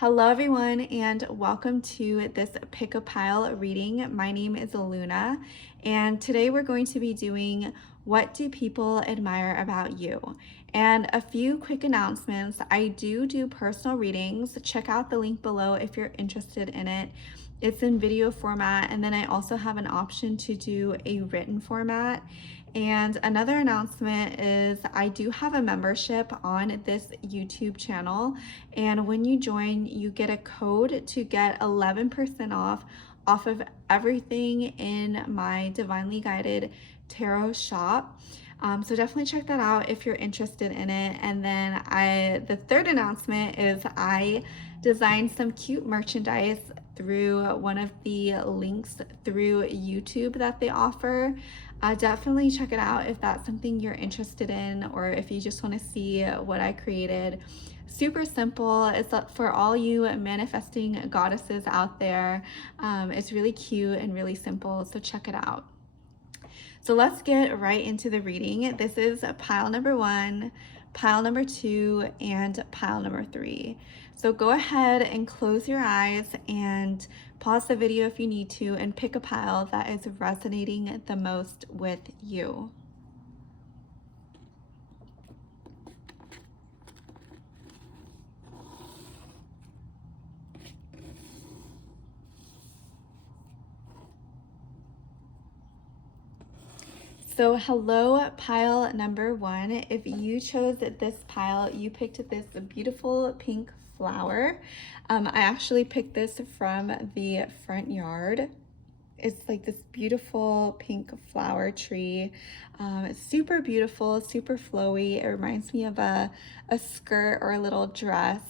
Hello everyone and welcome to this Pick a Pile reading. My name is Luna and today we're going to be doing What Do People Admire About You? And a few quick announcements. I do personal readings. Check out the link below if you're interested in it. It's in video format, and then I also have an option to do a written format. And another announcement is I do have a membership on this YouTube channel, and when you join, you get a code to get 11% off of everything in my Divinely Guided Tarot shop. So definitely check that out if you're interested in it. And then the third announcement is I designed some cute merchandise through one of the links through YouTube that they offer. Definitely check it out if that's something you're interested in, or if you just want to see what I created. Super simple. It's for all you manifesting goddesses out there. It's really cute and really simple, so check it out. So let's get right into the reading. This is pile number 1, pile number 2, and pile number 3. So go ahead and close your eyes and pause the video if you need to and pick a pile that is resonating the most with you. So hello, pile number 1. If you chose this pile, you picked this beautiful pink flower. I actually picked this from the front yard. It's like this beautiful pink flower tree. It's super beautiful, super flowy. It reminds me of a skirt or a little dress.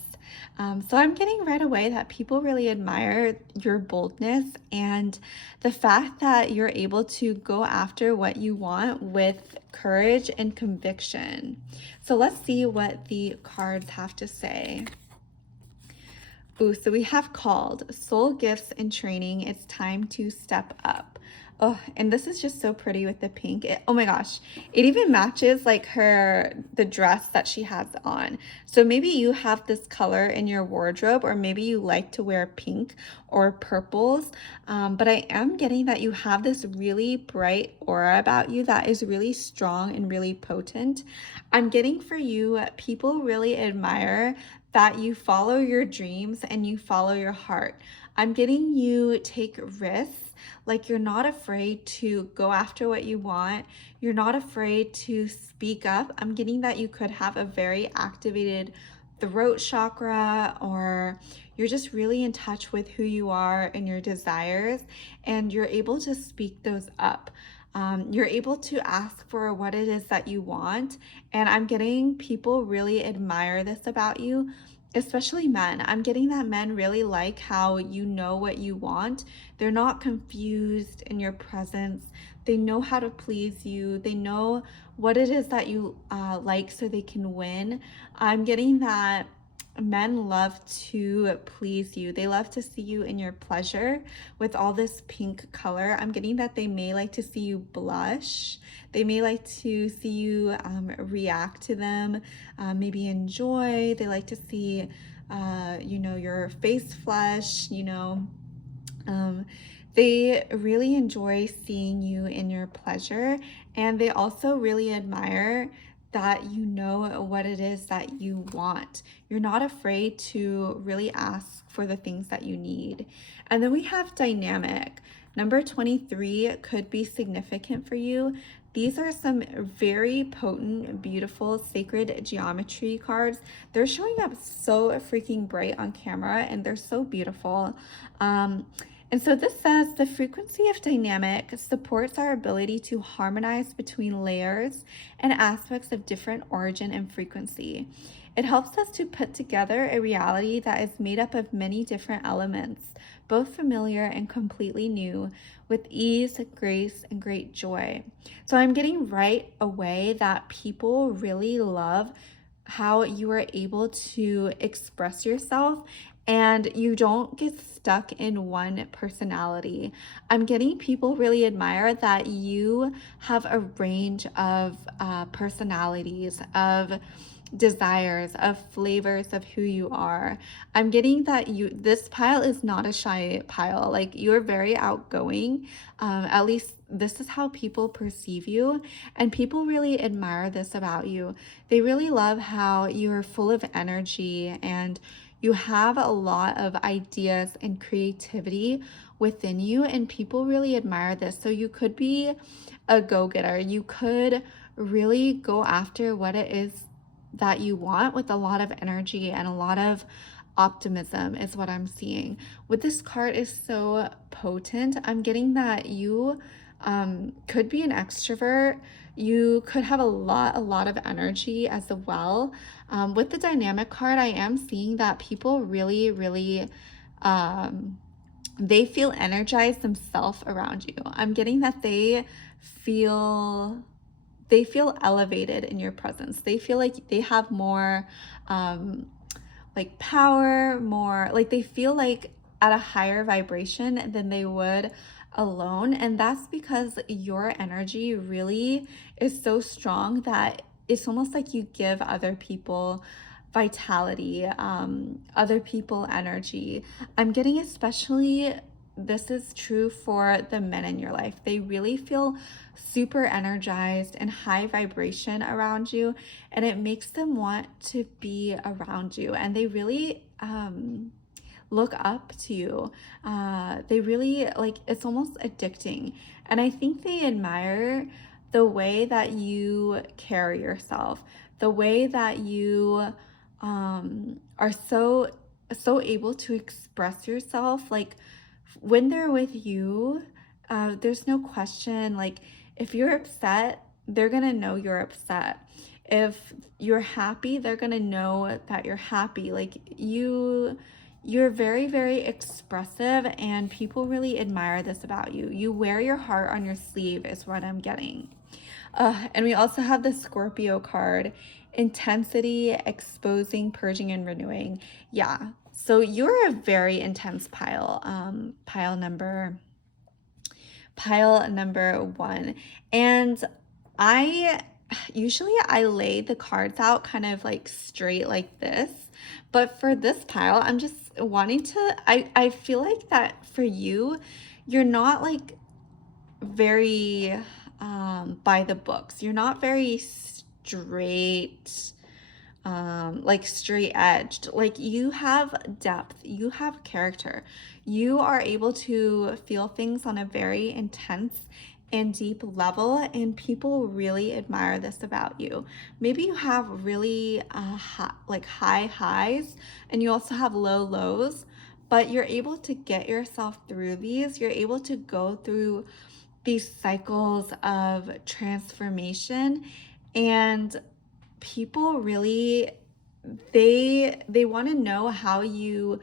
So I'm getting right away that people really admire your boldness and the fact that you're able to go after what you want with courage and conviction. So let's see what the cards have to say. Ooh, so we have called Soul Gifts and Training. It's time to step up. Oh, and this is just so pretty with the pink. Oh my gosh, it even matches like the dress that she has on. So maybe you have this color in your wardrobe, or maybe you like to wear pink or purples. But I am getting that you have this really bright aura about you that is really strong and really potent. I'm getting for you, people really admire that you follow your dreams and you follow your heart. I'm getting you take risks. Like, you're not afraid to go after what you want. You're not afraid to speak up. I'm getting that you could have a very activated throat chakra, or you're just really in touch with who you are and your desires, and you're able to speak those up. You're able to ask for what it is that you want, and I'm getting people really admire this about you, especially men. I'm getting that men really like how you know what you want. They're not confused in your presence. They know how to please you. They know what it is that you like, so they can win. I'm getting that men love to please you. They love to see you in your pleasure with all this pink color. I'm getting that they may like to see you blush. They may like to see you react to them, maybe enjoy. They like to see, your face flush, they really enjoy seeing you in your pleasure, and they also really admire that you know what it is that you want. You're not afraid to really ask for the things that you need. And then we have dynamic. Number 23 could be significant for you. These are some very potent, beautiful, sacred geometry cards. They're showing up so freaking bright on camera, and they're so beautiful. And so this says the frequency of dynamic supports our ability to harmonize between layers and aspects of different origin and frequency. It helps us to put together a reality that is made up of many different elements, both familiar and completely new, with ease, grace, and great joy. So I'm getting right away that people really love how you are able to express yourself and you don't get stuck in one personality. I'm getting people really admire that you have a range of personalities, of desires, of flavors of who you are. I'm getting that this pile is not a shy pile. Like, you're very outgoing. At least this is how people perceive you, and people really admire this about you. They really love how you're full of energy and you have a lot of ideas and creativity within you, and people really admire this. So you could be a go-getter. You could really go after what it is that you want with a lot of energy and a lot of optimism is what I'm seeing. With this card is so potent. I'm getting that you could be an extrovert. You could have a lot of energy as well. With the dynamic card, I am seeing that people really um, they feel energized themselves around you. I'm getting that feel they feel elevated in your presence. They feel like they have more um, like power, more like they feel like at a higher vibration than they would alone. And that's because your energy really is so strong that it's almost like you give other people vitality, other people energy. I'm getting, especially this is true for the men in your life. They really feel super energized and high vibration around you, and it makes them want to be around you, and they really look up to you. They really like, it's almost addicting, and I think they admire the way that you carry yourself, the way that you are so able to express yourself. Like, when they're with you, there's no question. Like, if you're upset, they're gonna know you're upset. If you're happy, they're gonna know that you're happy. Like, you're very expressive, and people really admire this about you. You wear your heart on your sleeve is what I'm getting. And we also have the Scorpio card, intensity, exposing, purging, and renewing. Yeah. So you're a very intense pile, pile number one. And I usually I lay the cards out kind of like straight like this. But for this pile, I'm just wanting to, I feel like that for you, you're not like very by the books. You're not very straight, like straight edged. Like, you have depth, you have character. You are able to feel things on a very intense and deep level, and people really admire this about you. Maybe you have really like high highs, and you also have low lows, but you're able to get yourself through these. You're able to go through these cycles of transformation, and people really, they want to know how you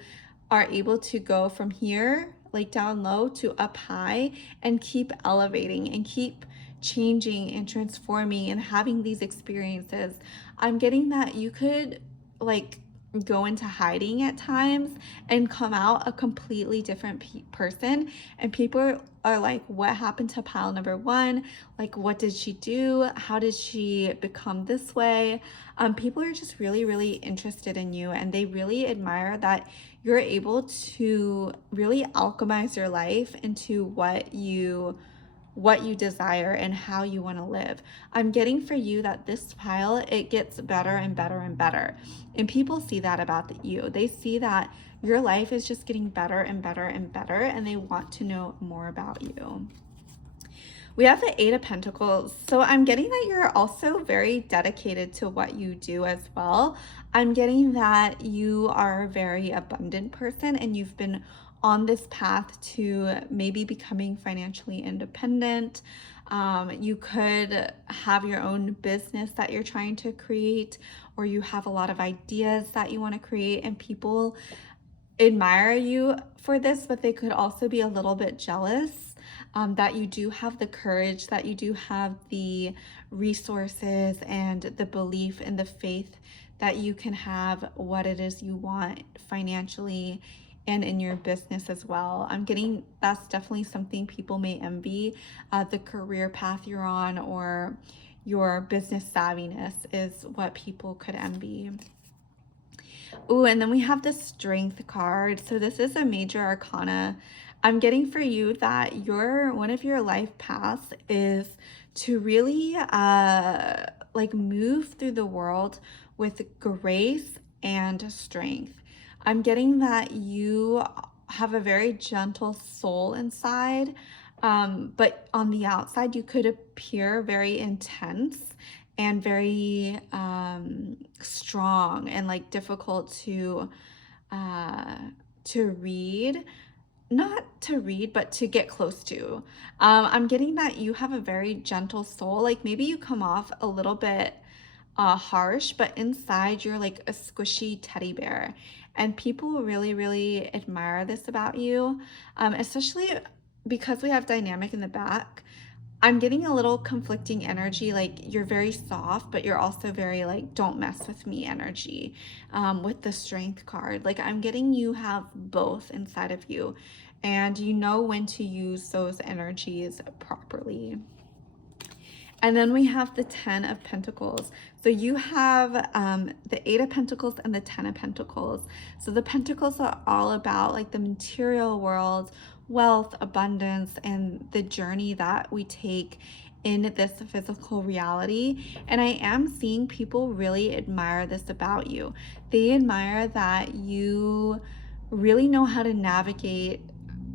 are able to go from here, like down low, to up high, and keep elevating and keep changing and transforming and having these experiences. I'm getting that you could like go into hiding at times and come out a completely different person, and people are like, what happened to pile number one? Like, what did she do? How did she become this way? People are just really interested in you, and they really admire that you're able to really alchemize your life into what you desire and how you want to live. I'm getting for you that this pile, it gets better and better and better. And people see that about you. They see that your life is just getting better and better and better, and they want to know more about you. We have the Eight of Pentacles. So I'm getting that you're also very dedicated to what you do as well. I'm getting that you are a very abundant person, and you've been on this path to maybe becoming financially independent. You could have your own business that you're trying to create, or you have a lot of ideas that you want to create, and people admire you for this, but they could also be a little bit jealous that you do have the courage, that you do have the resources and the belief and the faith that you can have what it is you want financially and in your business as well. I'm getting that's definitely something people may envy, the career path you're on, or your business savviness is what people could envy. Ooh, and then we have the Strength card. So this is a major arcana. I'm getting for you that one of your life paths is to really like move through the world with grace and strength. I'm getting that you have a very gentle soul inside, but on the outside you could appear very intense and very strong and like difficult to read, not to read but to get close to. I'm getting that you have a very gentle soul, like maybe you come off a little bit harsh, but inside you're like a squishy teddy bear, and people really admire this about you, especially because we have dynamic in the back. I'm getting a little conflicting energy, like you're very soft, but you're also very like, don't mess with me energy, with the Strength card. Like I'm getting you have both inside of you, and you know when to use those energies properly. And then we have the 10 of Pentacles. So you have the 8 of Pentacles and the 10 of Pentacles. So the Pentacles are all about like the material world, wealth, abundance, and the journey that we take in this physical reality. And I am seeing people really admire this about you. They admire that you really know how to navigate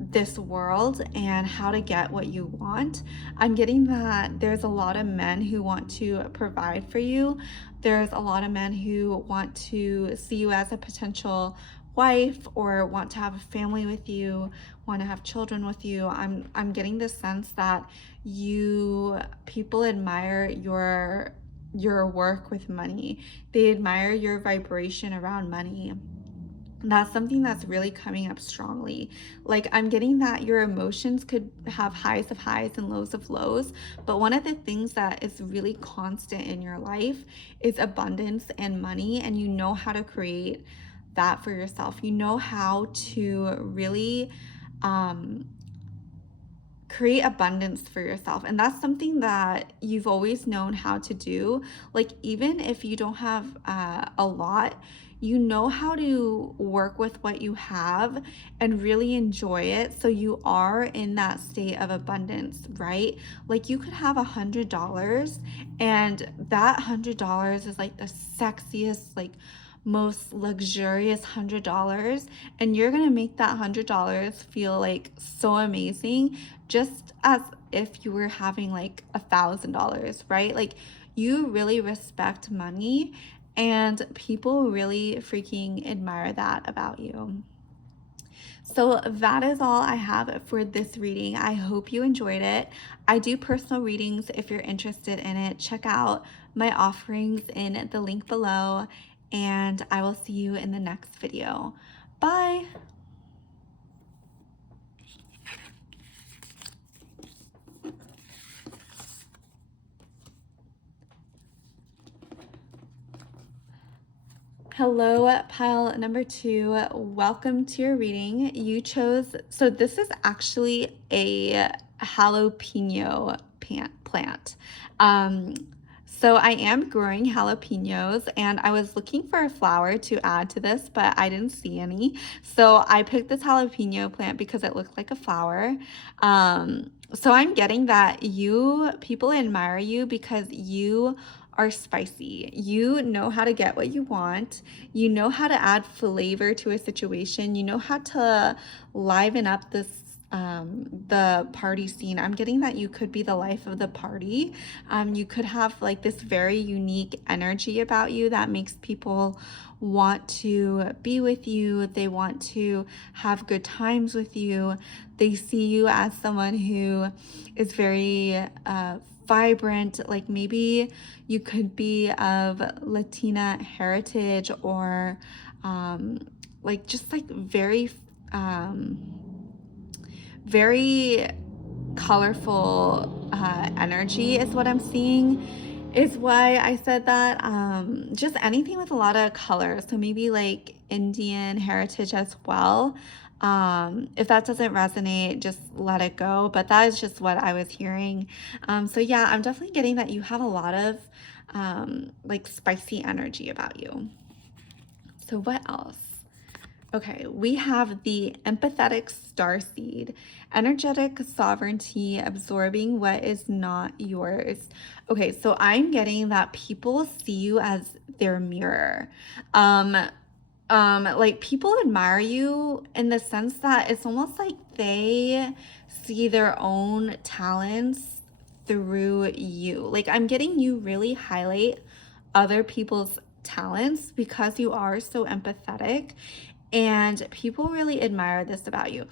this world and how to get what you want. I'm getting that there's a lot of men who want to provide for you. There's a lot of men who want to see you as a potential wife or want to have a family with you, want to have children with you. I'm getting the sense that people admire your work with money. They admire your vibration around money. That's something that's really coming up strongly. Like I'm getting that your emotions could have highs of highs and lows of lows, but one of the things that is really constant in your life is abundance and money, and you know how to create that for yourself. You know how to really create abundance for yourself, and that's something that you've always known how to do. Like even if you don't have a lot, you know how to work with what you have and really enjoy it, so you are in that state of abundance, right? Like you could have $100, and that $100 is like the sexiest, like most luxurious $100, and you're gonna make that $100 feel like so amazing, just as if you were having like $1,000, right? Like you really respect money, and people really freaking admire that about you. So that is all I have for this reading. I hope you enjoyed it. I do personal readings. If you're interested in it, check out my offerings in the link below, and I will see you in the next video. Bye. Hello, pile number 2. Welcome to your reading. You chose, so this is actually a jalapeno plant. So I am growing jalapenos, and I was looking for a flower to add to this, but I didn't see any. So I picked this jalapeno plant because it looked like a flower. So I'm getting that people admire you because you are spicy. You know how to get what you want. You know how to add flavor to a situation. You know how to liven up the party scene. I'm getting that you could be the life of the party. You could have like this very unique energy about you that makes people want to be with you. They want to have good times with you. They see you as someone who is very vibrant. Like maybe you could be of Latina heritage, or like just like very very colorful energy is what I'm seeing, is why I said that. Just anything with a lot of color, so maybe like Indian heritage as well. If that doesn't resonate, just let it go. But that is just what I was hearing. So yeah, I'm definitely getting that you have a lot of like spicy energy about you. So what else? Okay, we have the empathetic starseed, energetic sovereignty, absorbing what is not yours. Okay, so I'm getting that people see you as their mirror. Um, like people admire you in the sense that it's almost like they see their own talents through you. Like I'm getting you really highlight other people's talents because you are so empathetic, and people really admire this about you.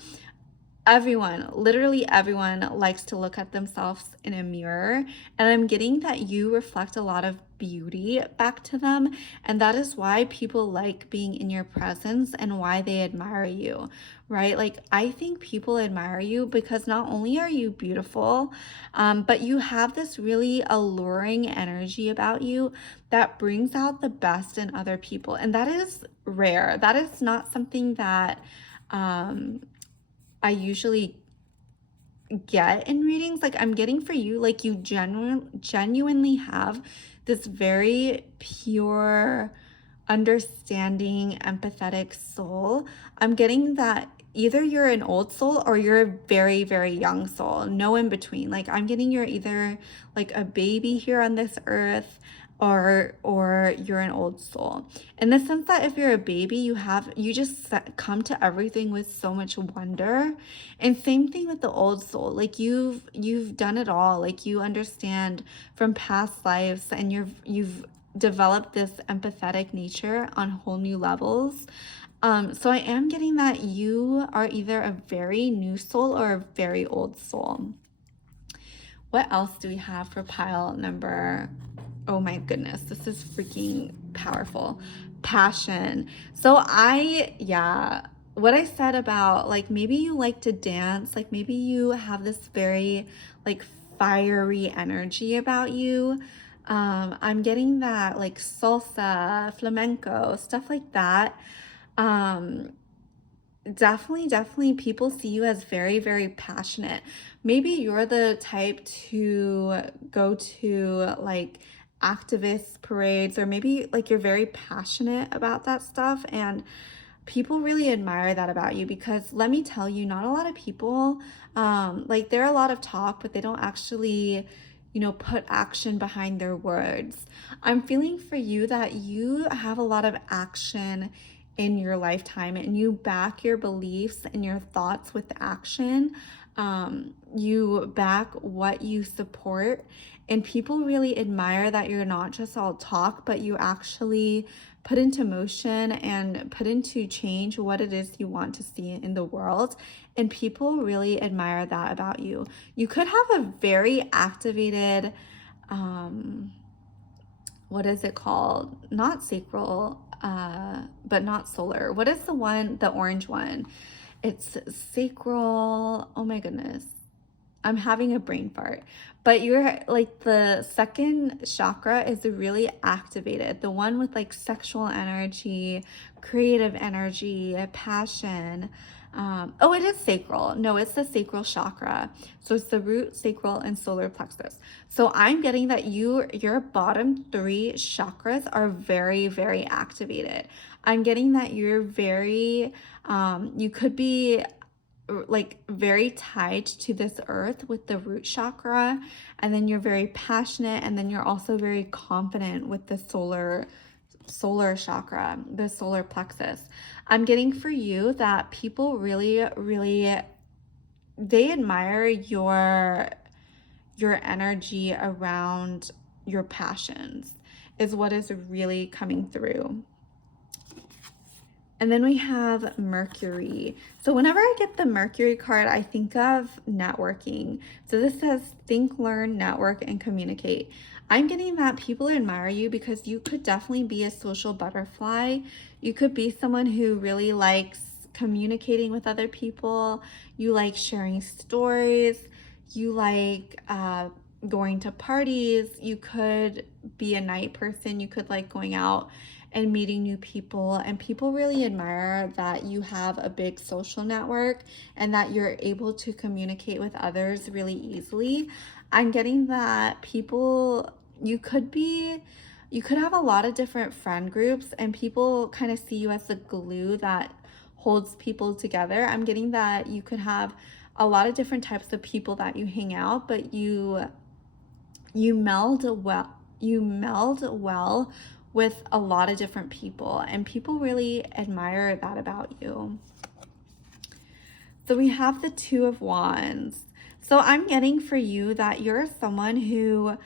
Everyone, literally everyone likes to look at themselves in a mirror, and I'm getting that you reflect a lot of beauty back to them, and that is why people like being in your presence and why they admire you, right? Like I think people admire you because not only are you beautiful, but you have this really alluring energy about you that brings out the best in other people, and that is rare. That is not something that um I usually get in readings. Like I'm getting for you, like you genuinely have this very pure, understanding, empathetic soul. I'm getting that either you're an old soul or you're a very, very young soul, no in between. Like I'm getting you're either like a baby here on this earth, or you're an old soul, in the sense that if you're a baby, you just come to everything with so much wonder. And same thing with the old soul, like you've done it all, like you understand from past lives, and you've developed this empathetic nature on whole new levels. So I am getting that you are either a very new soul or a very old soul. What else do we have for pile number? Oh my goodness, this is freaking powerful. Passion. So yeah, what I said about like maybe you like to dance, like maybe you have this very like fiery energy about you. I'm getting that like salsa, flamenco, stuff like that. Um, Definitely people see you as very, very passionate. Maybe you're the type to go to like activist parades, or maybe like you're very passionate about that stuff, and people really admire that about you because let me tell you, not a lot of people, like there are a lot of talk, but they don't actually, put action behind their words. I'm feeling for you that you have a lot of action in your lifetime, and you back your beliefs and your thoughts with action. You back what you support, and people really admire that you're not just all talk, but you actually put into motion and put into change what it is you want to see in the world. And people really admire that about you. You could have a very activated, what is it called? Not sacral, but not solar. What is the orange one? It's sacral. Oh my goodness. I'm having a brain fart. But you're like the second chakra is really activated. The one with like sexual energy, creative energy, passion. Oh, it is sacral. No, it's the sacral chakra. So it's the root, sacral, and solar plexus. So I'm getting that your bottom three chakras are very, very activated. I'm getting that you're very, you could be like very tied to this earth with the root chakra, and then you're very passionate, and then you're also very confident with the solar chakra, the solar plexus. I'm getting for you that people really they admire your energy around your passions is what is really coming through. And then we have Mercury. So whenever I get the Mercury card, I think of networking. So this says think, learn, network, and communicate. I'm getting that people admire you because you could definitely be a social butterfly. You could be someone who really likes communicating with other people. You like sharing stories. You like going to parties. You could be a night person. You could like going out and meeting new people. And people really admire that you have a big social network and that you're able to communicate with others really easily. I'm getting that people, you could have a lot of different friend groups and people kind of see you as the glue that holds people together. I'm getting that you could have a lot of different types of people that you hang out, but you meld well with a lot of different people, and people really admire that about you. So we have the Two of Wands. So I'm getting for you that you're someone who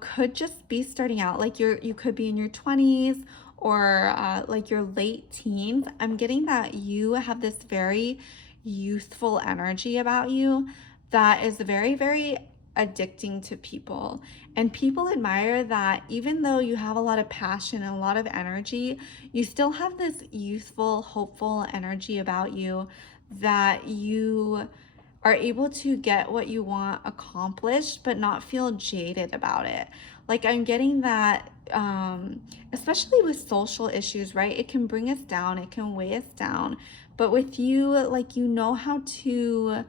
could just be starting out, like you could be in your 20s or like your late teens. I'm getting that you have this very youthful energy about you that is very, very addicting to people. And people admire that even though you have a lot of passion and a lot of energy, you still have this youthful, hopeful energy about you that you are able to get what you want accomplished, but not feel jaded about it. Like I'm getting that, especially with social issues, right? It can bring us down, it can weigh us down. But with you, like you know how to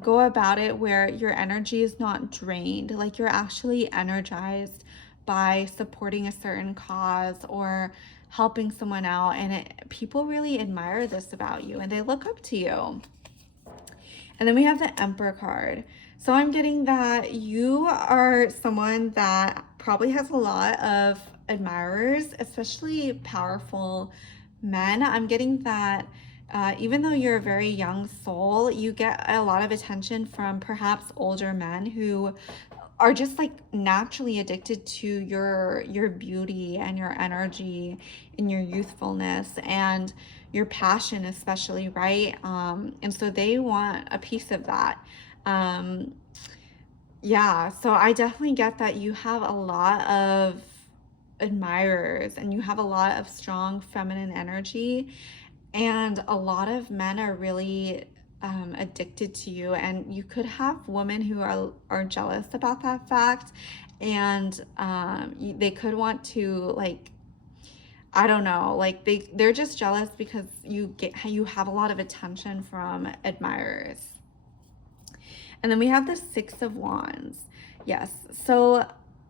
go about it where your energy is not drained, like you're actually energized by supporting a certain cause or helping someone out. And people really admire this about you and they look up to you. And then we have the Emperor card. So I'm getting that you are someone that probably has a lot of admirers, especially powerful men. I'm getting that even though you're a very young soul, you get a lot of attention from perhaps older men who are just like naturally addicted to your beauty and your energy and your youthfulness and your passion, especially, right? And so they want a piece of that. Yeah, so I definitely get that you have a lot of admirers and you have a lot of strong feminine energy, and a lot of men are really addicted to you, and you could have women who are jealous about that fact, and they could want to, like, I don't know, like they're just jealous because you have a lot of attention from admirers. And then we have the Six of Wands. Yes. So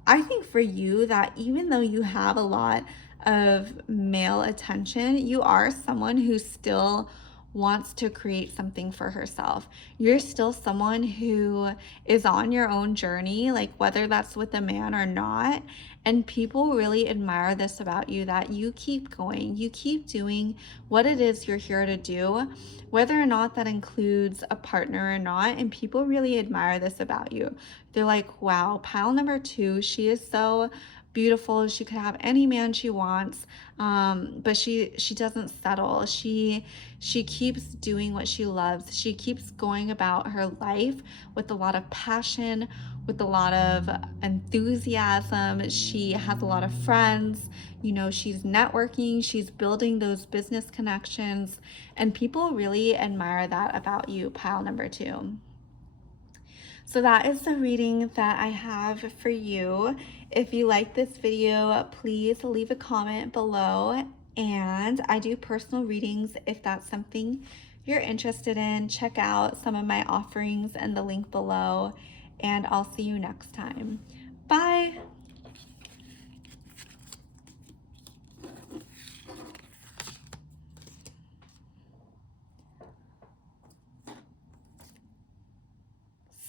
I think for you that even though you have a lot of male attention, you are someone who still wants to create something for herself. You're still someone who is on your own journey, like whether that's with a man or not. And people really admire this about you, that you keep going, you keep doing what it is you're here to do, whether or not that includes a partner or not. And people really admire this about you. They're like, wow, pile number 2, she is so beautiful. She could have any man she wants, but she doesn't settle. She keeps doing what she loves. She keeps going about her life with a lot of passion, with a lot of enthusiasm. She has a lot of friends. She's networking, she's building those business connections, and people really admire that about you, pile number 2. So that is the reading that I have for you. If you like this video, please leave a comment below. And I do personal readings if that's something you're interested in. Check out some of my offerings in the link below. And I'll see you next time. Bye.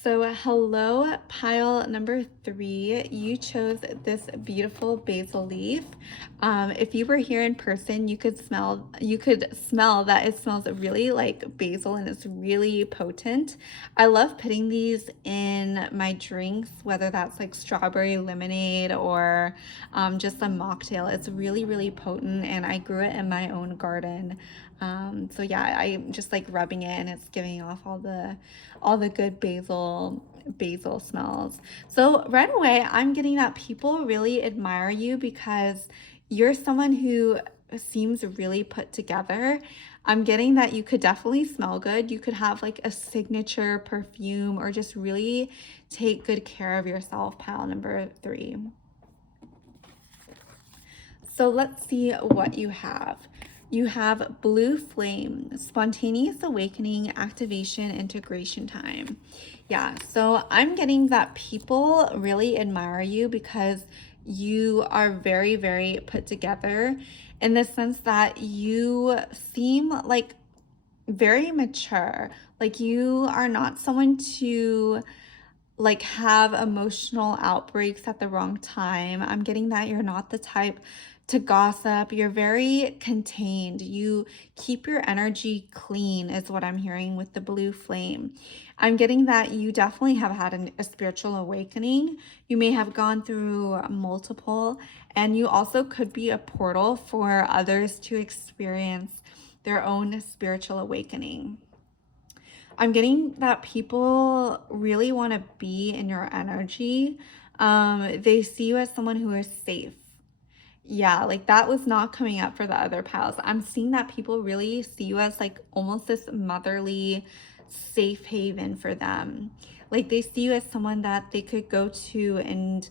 So hello, pile number 3. You chose this beautiful basil leaf. If you were here in person, you could smell that it smells really like basil and it's really potent. I love putting these in my drinks, whether that's like strawberry lemonade or just a mocktail. It's really, really potent, and I grew it in my own garden. So yeah, I'm just like rubbing it and it's giving off all the good basil smells. So right away, I'm getting that people really admire you because you're someone who seems really put together. I'm getting that you could definitely smell good. You could have like a signature perfume or just really take good care of yourself, pile number 3. So let's see what you have. You have blue flame, spontaneous awakening, activation, integration time. Yeah, so I'm getting that people really admire you because you are very, very put together in the sense that you seem like very mature. Like you are not someone to like have emotional outbreaks at the wrong time. I'm getting that you're not the type to gossip. You're very contained. You keep your energy clean, is what I'm hearing with the blue flame. I'm getting that you definitely have had a spiritual awakening. You may have gone through multiple, and you also could be a portal for others to experience their own spiritual awakening. I'm getting that people really want to be in your energy. They see you as someone who is safe. Yeah, like that was not coming up for the other piles. I'm seeing that people really see you as like almost this motherly safe haven for them. Like they see you as someone that they could go to and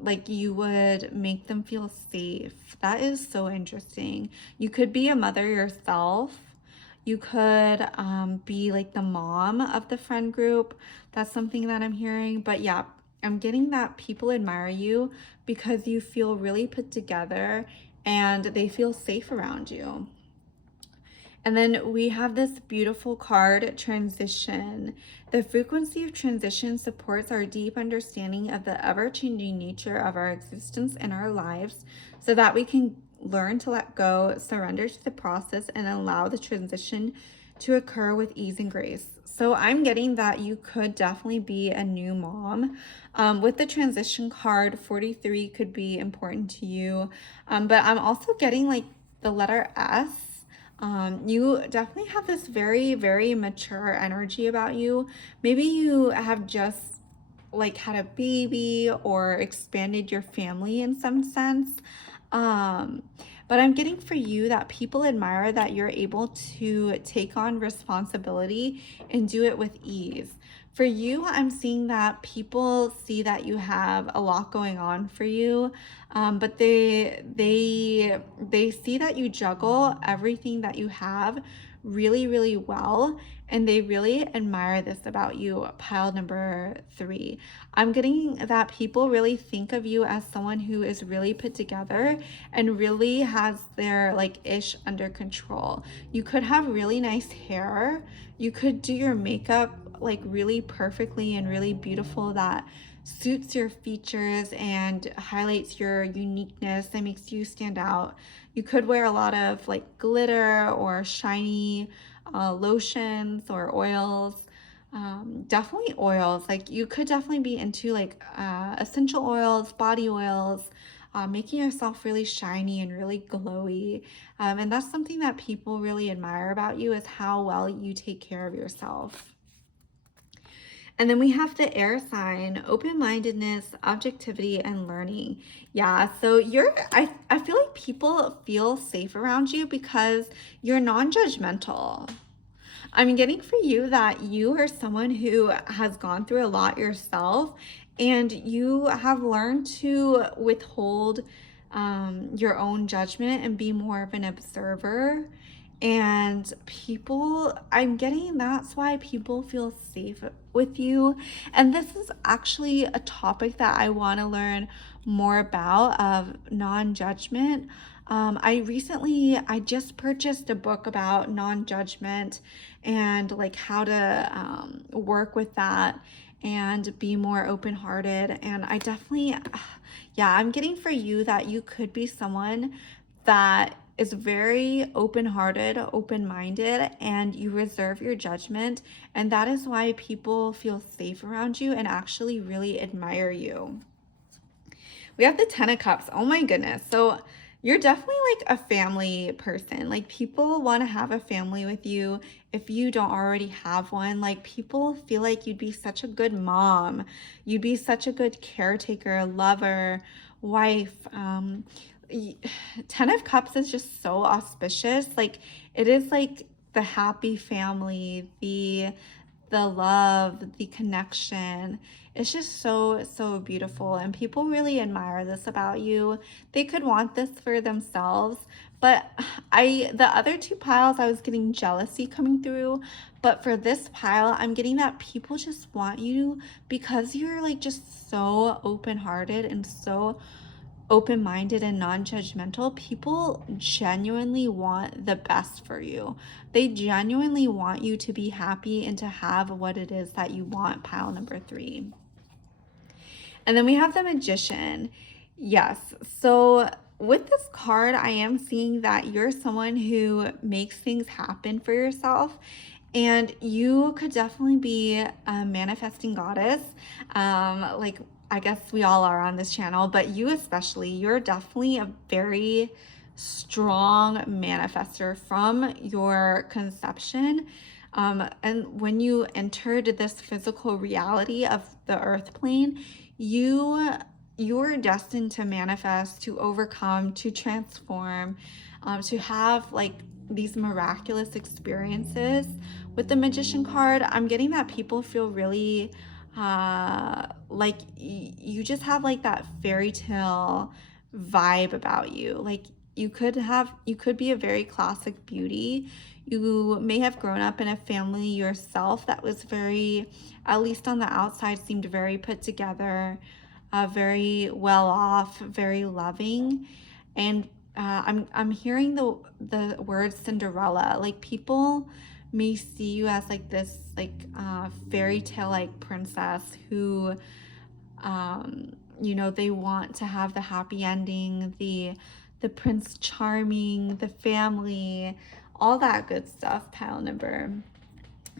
like you would make them feel safe. That is so interesting. You could be a mother yourself. You could be like the mom of the friend group. That's something that I'm hearing. But yeah, I'm getting that people admire you because you feel really put together and they feel safe around you. And then we have this beautiful card, transition. The frequency of transition supports our deep understanding of the ever-changing nature of our existence and our lives so that we can learn to let go, surrender to the process, and allow the transition to occur with ease and grace. So I'm getting that you could definitely be a new mom. With the transition card, 43 could be important to you. But I'm also getting like the letter S. You definitely have this very, very mature energy about you. Maybe you have just like had a baby or expanded your family in some sense. Um, but I'm getting for you that people admire that you're able to take on responsibility and do it with ease. For you, I'm seeing that people see that you have a lot going on for you, but they see that you juggle everything that you have really, really well, and they really admire this about you. Pile number 3. I'm getting that people really think of you as someone who is really put together and really has their like ish under control. You could have really nice hair. You could do your makeup like really perfectly and really beautiful that suits your features and highlights your uniqueness and makes you stand out. You could wear a lot of like glitter or shiny lotions or oils. Definitely oils. Like you could definitely be into like essential oils, body oils, making yourself really shiny and really glowy. And that's something that people really admire about you is how well you take care of yourself. And then we have the air sign, open-mindedness, objectivity, and learning. Yeah, so I feel like people feel safe around you because you're non-judgmental. I'm getting for you that you are someone who has gone through a lot yourself and you have learned to withhold your own judgment and be more of an observer. And people, I'm getting that's why people feel safe with you. And this is actually a topic that I want to learn more about of non-judgment. I just purchased a book about non-judgment and like how to work with that and be more open-hearted. And I definitely, yeah, I'm getting for you that you could be someone that is very open-hearted, open-minded, and you reserve your judgment. And that is why people feel safe around you and actually really admire you. We have the 10 of Cups. Oh my goodness. So you're definitely like a family person. Like people want to have a family with you if you don't already have one. Like people feel like you'd be such a good mom. You'd be such a good caretaker, lover, wife. 10 of Cups is just so auspicious. Like it is like the happy family, the love, the connection. It's just so, so beautiful. And people really admire this about you. They could want this for themselves. But the other two piles, I was getting jealousy coming through. But for this pile, I'm getting that people just want you because you're like just so open-hearted and so open-minded and non-judgmental. People genuinely want the best for you. They genuinely want you to be happy and to have what it is that you want, pile number 3. And then we have the Magician. Yes, so with this card, I am seeing that you're someone who makes things happen for yourself, and you could definitely be a manifesting goddess. Like I guess we all are on this channel, but you especially, you're definitely a very strong manifester from your conception. And when you entered this physical reality of the earth plane, you're destined to manifest, to overcome, to transform, to have like these miraculous experiences. With the Magician card, I'm getting that people feel really like you just have like that fairy tale vibe about you. Like you could be a very classic beauty. You may have grown up in a family yourself that was very, at least on the outside, seemed very put together, very well off, very loving. And I'm hearing the word Cinderella. Like people may see you as like this like fairy tale like princess who you know, they want to have the happy ending, the Prince Charming, the family, all that good stuff, pile number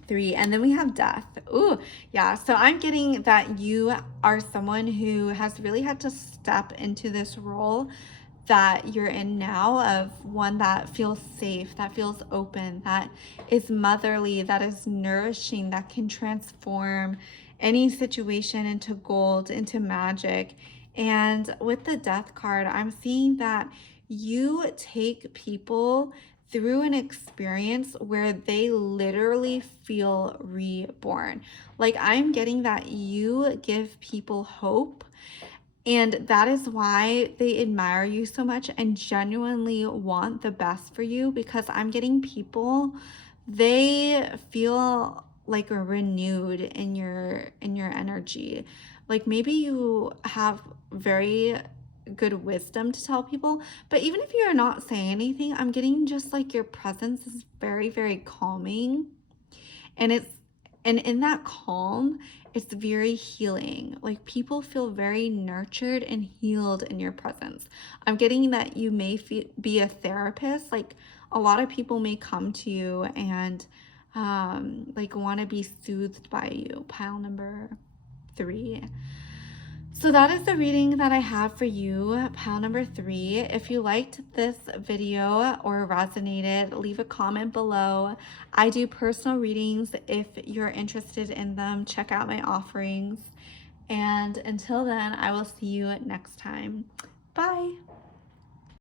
3. And then we have Death. Ooh, yeah. So I'm getting that you are someone who has really had to step into this role that you're in now, of one that feels safe, that feels open, that is motherly, that is nourishing, that can transform any situation into gold, into magic. And with the Death card, I'm seeing that you take people through an experience where they literally feel reborn. Like I'm getting that you give people hope, and that is why they admire you so much and genuinely want the best for you, because I'm getting people, they feel like renewed in your energy. Like maybe you have very good wisdom to tell people, but even if you're not saying anything, I'm getting just like your presence is very, very calming. And in that calm, it's very healing. Like people feel very nurtured and healed in your presence. I'm getting that you may be a therapist. Like a lot of people may come to you and like want to be soothed by you, pile number 3. So that is the reading that I have for you, pile number 3. If you liked this video or resonated, leave a comment below. I do personal readings. If you're interested in them, check out my offerings. And until then, I will see you next time. Bye.